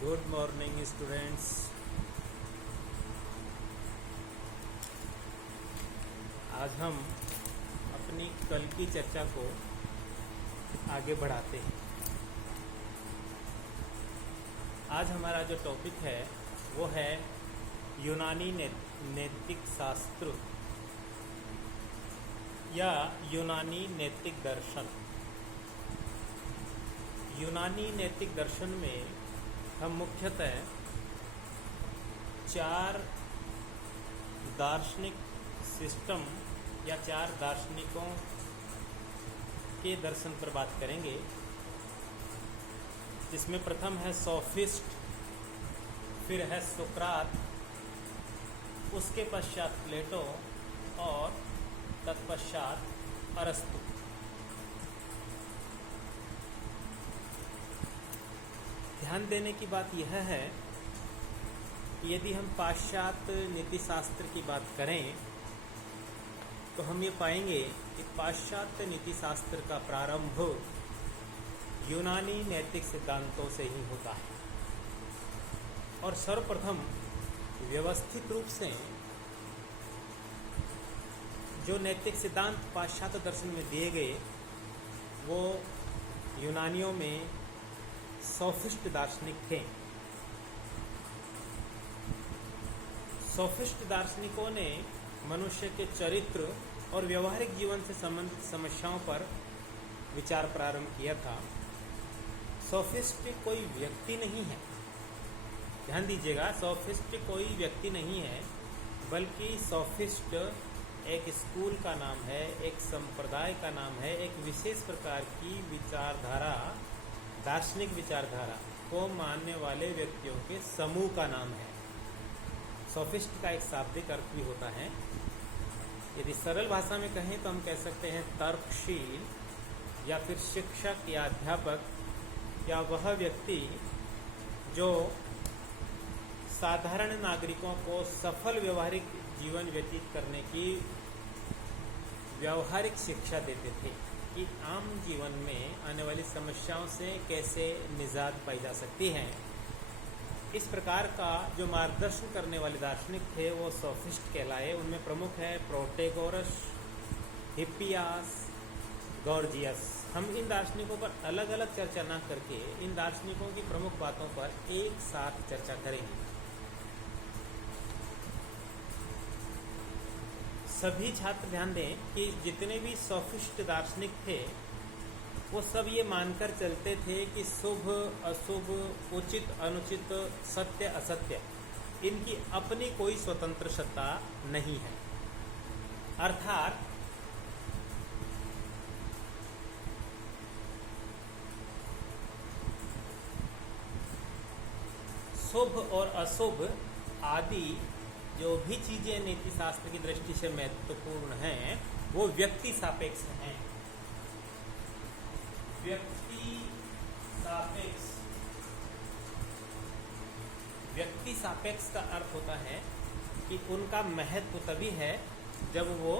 Good morning students. आज हम अपनी कल की चर्चा को आगे बढ़ाते हैं। आज हमारा जो टॉपिक है वो है यूनानी नैतिक शास्त्र या यूनानी नैतिक दर्शन। यूनानी नैतिक दर्शन में हम मुख्यतः 4 दार्शनिक सिस्टम या 4 दार्शनिकों के दर्शन पर बात करेंगे, जिसमें प्रथम है सोफिस्ट, फिर है सुकरात, उसके पश्चात प्लेटो और तत्पश्चात अरस्तु। ध्यान देने की बात यह है कि यदि हम पाश्चात्य नीतिशास्त्र की बात करें तो हम ये पाएंगे कि पाश्चात्य नीतिशास्त्र का प्रारंभ यूनानी नैतिक सिद्धांतों से ही होता है और सर्वप्रथम व्यवस्थित रूप से जो नैतिक सिद्धांत पाश्चात्य दर्शन में दिए गए वो यूनानियों में सोफिस्ट दार्शनिक थे। सोफिस्ट दार्शनिकों ने मनुष्य के चरित्र और व्यवहारिक जीवन से संबंधित समस्याओं पर विचार प्रारंभ किया था। सोफिस्ट कोई व्यक्ति नहीं है, ध्यान दीजिएगा, सोफिस्ट कोई व्यक्ति नहीं है, बल्कि सोफिस्ट एक स्कूल का नाम है, एक संप्रदाय का नाम है, एक विशेष प्रकार की विचारधारा, दार्शनिक विचारधारा को मानने वाले व्यक्तियों के समूह का नाम है। सोफिस्ट का एक शाब्दिक अर्थ भी होता है। यदि सरल भाषा में कहें तो हम कह सकते हैं तर्कशील या फिर शिक्षक या अध्यापक या वह व्यक्ति जो साधारण नागरिकों को सफल व्यवहारिक जीवन व्यतीत करने की व्यावहारिक शिक्षा देते थे कि आम जीवन में आने वाली समस्याओं से कैसे निजात पाई जा सकती है। इस प्रकार का जो मार्गदर्शन करने वाले दार्शनिक थे वो सोफिस्ट कहलाए। उनमें प्रमुख है प्रोटेगोरस, हिप्पियास, गॉर्जियस। हम इन दार्शनिकों पर अलग अलग चर्चा न करके इन दार्शनिकों की प्रमुख बातों पर एक साथ चर्चा करेंगे। सभी छात्र ध्यान दें कि जितने भी सोफिस्ट दार्शनिक थे वो सब ये मानकर चलते थे कि शुभ अशुभ, उचित अनुचित, सत्य असत्य, इनकी अपनी कोई स्वतंत्र सत्ता नहीं है। अर्थात शुभ और अशुभ आदि जो भी चीजें नीतिशास्त्र की दृष्टि से महत्वपूर्ण हैं वो व्यक्ति सापेक्ष हैं। व्यक्ति सापेक्ष का अर्थ होता है कि उनका महत्व तभी है जब वो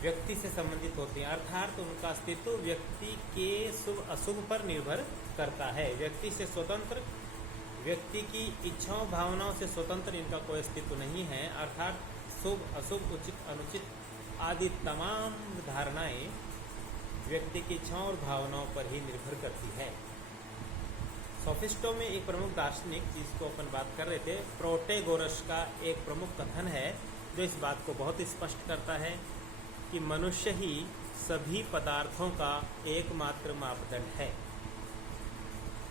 व्यक्ति से संबंधित होते हैं, अर्थात उनका अस्तित्व व्यक्ति के शुभ अशुभ पर निर्भर करता है। व्यक्ति से स्वतंत्र, व्यक्ति की इच्छाओं भावनाओं से स्वतंत्र इनका कोई अस्तित्व नहीं है। अर्थात शुभ अशुभ, उचित अनुचित आदि तमाम धारणाएं व्यक्ति की इच्छाओं और भावनाओं पर ही निर्भर करती है। सोफिस्टों में एक प्रमुख दार्शनिक जिसको अपन बात कर रहे थे, प्रोटेगोरस का एक प्रमुख कथन है जो इस बात को बहुत स्पष्ट करता है कि मनुष्य ही सभी पदार्थों का एकमात्र मापदंड है।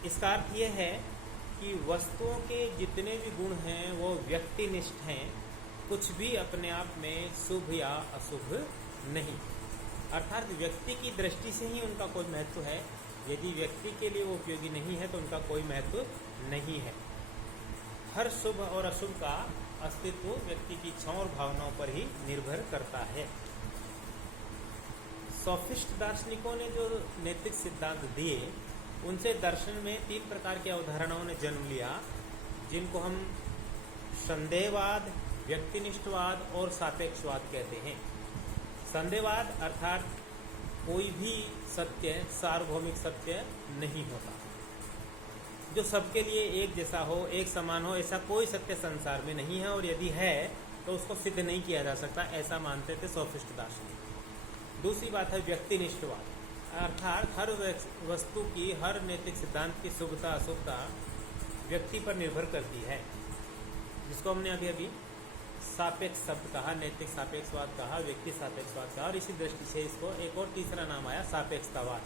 इसका अर्थ यह है कि वस्तुओं के जितने भी गुण हैं वो व्यक्तिनिष्ठ हैं, कुछ भी अपने आप में शुभ या अशुभ नहीं। अर्थात व्यक्ति की दृष्टि से ही उनका कोई महत्व है। यदि व्यक्ति के लिए वो उपयोगी नहीं है तो उनका कोई महत्व नहीं है। हर शुभ और अशुभ का अस्तित्व व्यक्ति की इच्छाओं और भावनाओं पर ही निर्भर करता है। सोफिस्ट दार्शनिकों ने जो नैतिक सिद्धांत दिए उनसे दर्शन में 3 प्रकार की अवधारणाओं ने जन्म लिया, जिनको हम संदेहवाद, व्यक्तिनिष्ठवाद और सापेक्षवाद कहते हैं। संदेहवाद अर्थात कोई भी सत्य सार्वभौमिक सत्य नहीं होता। जो सबके लिए एक जैसा हो, एक समान हो, ऐसा कोई सत्य संसार में नहीं है, और यदि है तो उसको सिद्ध नहीं किया जा सकता, ऐसा मानते थे सोफिस्ट दार्शनिक। दूसरी बात है व्यक्तिनिष्ठवाद, अर्थात हर वस्तु की, हर नैतिक सिद्धांत की शुभता अशुभता व्यक्ति पर निर्भर करती है, जिसको हमने अभी अभी सापेक्ष शब्द कहा, नैतिक सापेक्षवाद कहा, व्यक्ति सापेक्षवाद कहा, और इसी दृष्टि से इसको एक और तीसरा नाम आया सापेक्षतावाद।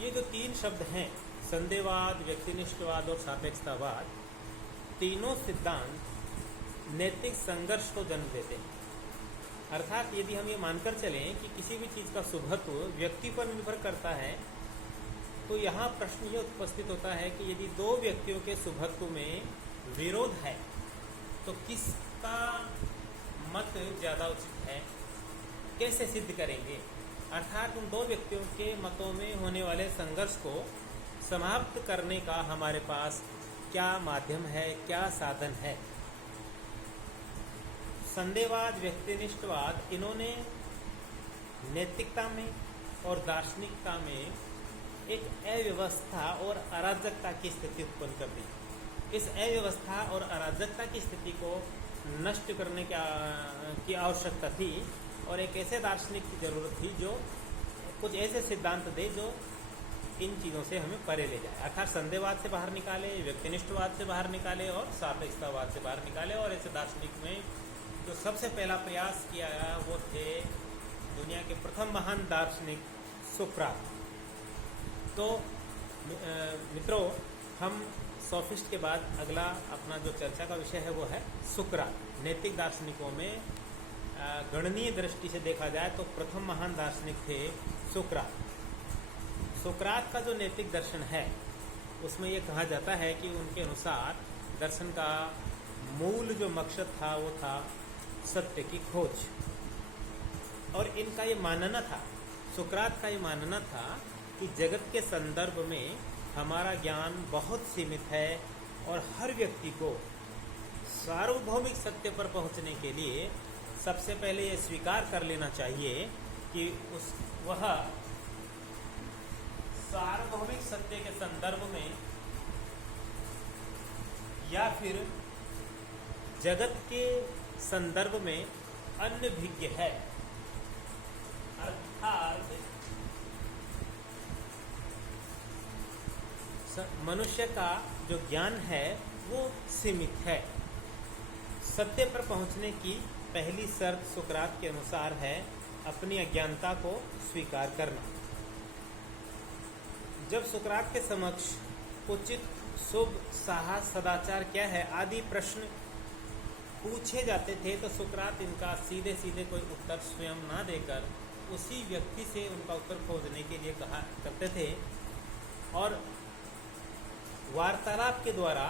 ये जो तीन शब्द हैं, संदेहवाद, व्यक्तिनिष्ठवाद और सापेक्षतावाद, तीनों सिद्धांत नैतिक संघर्ष को जन्म देते हैं। अर्थात यदि हम ये मानकर चलें कि किसी भी चीज़ का शुभत्व व्यक्ति पर निर्भर करता है, तो यहाँ प्रश्न ये उपस्थित होता है कि यदि दो व्यक्तियों के शुभत्व में विरोध है तो किसका मत ज़्यादा उचित है, कैसे सिद्ध करेंगे? अर्थात उन दो व्यक्तियों के मतों में होने वाले संघर्ष को समाप्त करने का हमारे पास क्या माध्यम है, क्या साधन है? संदेहवाद, व्यक्तिनिष्ठवाद, इन्होंने नैतिकता में और दार्शनिकता में एक अव्यवस्था और अराजकता की स्थिति उत्पन्न कर दी। इस अव्यवस्था और अराजकता की स्थिति को नष्ट करने की आवश्यकता थी, और एक ऐसे दार्शनिक की जरूरत थी जो कुछ ऐसे सिद्धांत दे जो इन चीज़ों से हमें परे ले जाए, अर्थात संदेहवाद से बाहर निकाले, व्यक्तिनिष्ठवाद से बाहर निकाले और सापेक्षतावाद से बाहर निकाले। और ऐसे दार्शनिक में जो सबसे पहला प्रयास किया वो थे दुनिया के प्रथम महान दार्शनिक सुकरात। तो मित्रों, हम सोफिस्ट के बाद अगला अपना जो चर्चा का विषय है वो है सुकरात। नैतिक दार्शनिकों में गणनीय दृष्टि से देखा जाए तो प्रथम महान दार्शनिक थे सुकरात। सुकरात का जो नैतिक दर्शन है उसमें ये कहा जाता है कि उनके अनुसार दर्शन का मूल जो मकसद था वो था सत्य की खोज। और इनका ये मानना था, सुकरात का ये मानना था कि जगत के संदर्भ में हमारा ज्ञान बहुत सीमित है, और हर व्यक्ति को सार्वभौमिक सत्य पर पहुंचने के लिए सबसे पहले ये स्वीकार कर लेना चाहिए कि वह सार्वभौमिक सत्य के संदर्भ में या फिर जगत के संदर्भ में अन्य भिज्ञ है। अर्थात मनुष्य का जो ज्ञान है वो सीमित है। सत्य पर पहुंचने की पहली शर्त सुकरात के अनुसार है अपनी अज्ञानता को स्वीकार करना। जब सुकरात के समक्ष उचित, शुभ, साहस, सदाचार क्या है आदि प्रश्न पूछे जाते थे तो सुकरात इनका सीधे सीधे कोई उत्तर स्वयं ना देकर उसी व्यक्ति से उनका उत्तर खोजने के लिए कहा करते थे, और वार्तालाप के द्वारा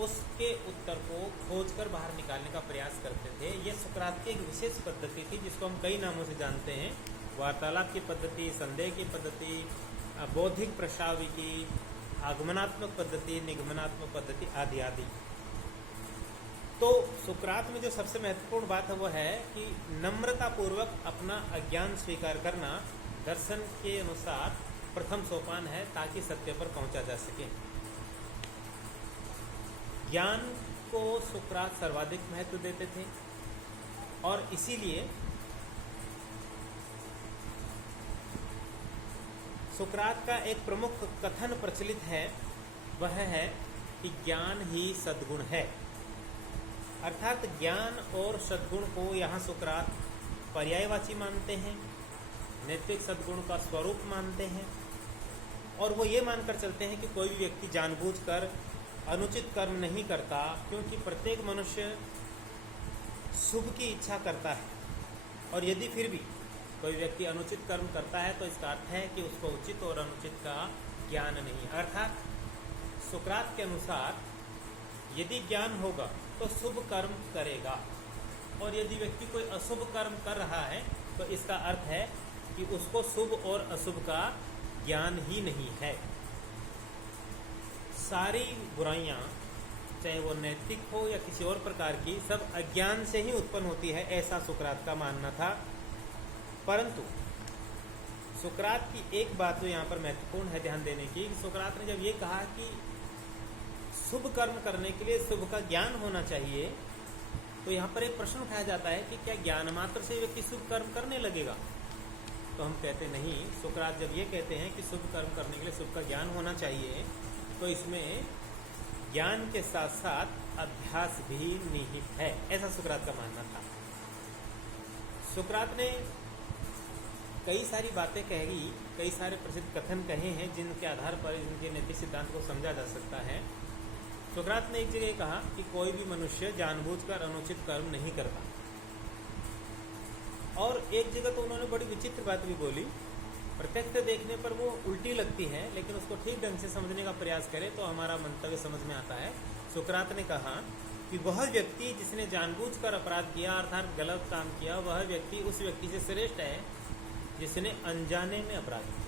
उसके उत्तर को खोजकर बाहर निकालने का प्रयास करते थे। यह सुकरात की एक विशेष पद्धति थी जिसको हम कई नामों से जानते हैं। वार्तालाप की पद्धति, संदेह की पद्धति, बौद्धिक प्रशाविकी, आगमनात्मक पद्धति, निगमनात्मक पद्धति आदि आदि। तो सुकरात में जो सबसे महत्वपूर्ण बात है वो है कि नम्रतापूर्वक अपना अज्ञान स्वीकार करना दर्शन के अनुसार प्रथम सोपान है ताकि सत्य पर पहुंचा जा सके। ज्ञान को सुकरात सर्वाधिक महत्व देते थे, और इसीलिए सुकरात का एक प्रमुख कथन प्रचलित है, वह है कि ज्ञान ही सद्गुण है। अर्थात ज्ञान और सद्गुण को यहाँ सुकरात पर्यायवाची मानते हैं, नैतिक सद्गुण का स्वरूप मानते हैं, और वो ये मानकर चलते हैं कि कोई भी व्यक्ति जानबूझकर अनुचित कर्म नहीं करता, क्योंकि प्रत्येक मनुष्य शुभ की इच्छा करता है, और यदि फिर भी कोई व्यक्ति अनुचित कर्म करता है तो इसका अर्थ है कि उसको उचित और अनुचित का ज्ञान नहीं। अर्थात सुकरात के अनुसार यदि ज्ञान होगा तो शुभ कर्म करेगा, और यदि व्यक्ति कोई अशुभ कर्म कर रहा है तो इसका अर्थ है कि उसको शुभ और अशुभ का ज्ञान ही नहीं है। सारी बुराइयां, चाहे वो नैतिक हो या किसी और प्रकार की, सब अज्ञान से ही उत्पन्न होती है, ऐसा सुकरात का मानना था। परंतु सुकरात की एक बात तो यहाँ पर महत्वपूर्ण है ध्यान देने की कि सुकरात ने जब ये कहा कि शुभ कर्म करने के लिए शुभ का ज्ञान होना चाहिए, तो यहाँ पर एक प्रश्न उठाया जाता है कि क्या ज्ञान मात्र से व्यक्ति शुभ कर्म करने लगेगा? तो हम कहते नहीं। सुकरात जब ये कहते हैं कि शुभ कर्म करने के लिए शुभ का ज्ञान होना चाहिए, तो इसमें ज्ञान के साथ साथ अभ्यास भी निहित है, ऐसा सुकरात का मानना था। सुकरात ने कई सारी बातें कही, कई सारे प्रसिद्ध कथन कहे हैं जिनके आधार पर इनके नैतिक सिद्धांत को समझा जा सकता है। सुकरात ने एक जगह कहा कि कोई भी मनुष्य जानबूझकर अनुचित कर्म नहीं करता, और एक जगह तो उन्होंने बड़ी विचित्र बात भी बोली। प्रत्यक्ष देखने पर वो उल्टी लगती है, लेकिन उसको ठीक ढंग से समझने का प्रयास करें तो हमारा मंतव्य समझ में आता है। सुकरात ने कहा कि वह व्यक्ति जिसने जानबूझकर अपराध किया अर्थात गलत काम किया, वह व्यक्ति उस व्यक्ति से श्रेष्ठ है जिसने अनजाने में अपराध किया।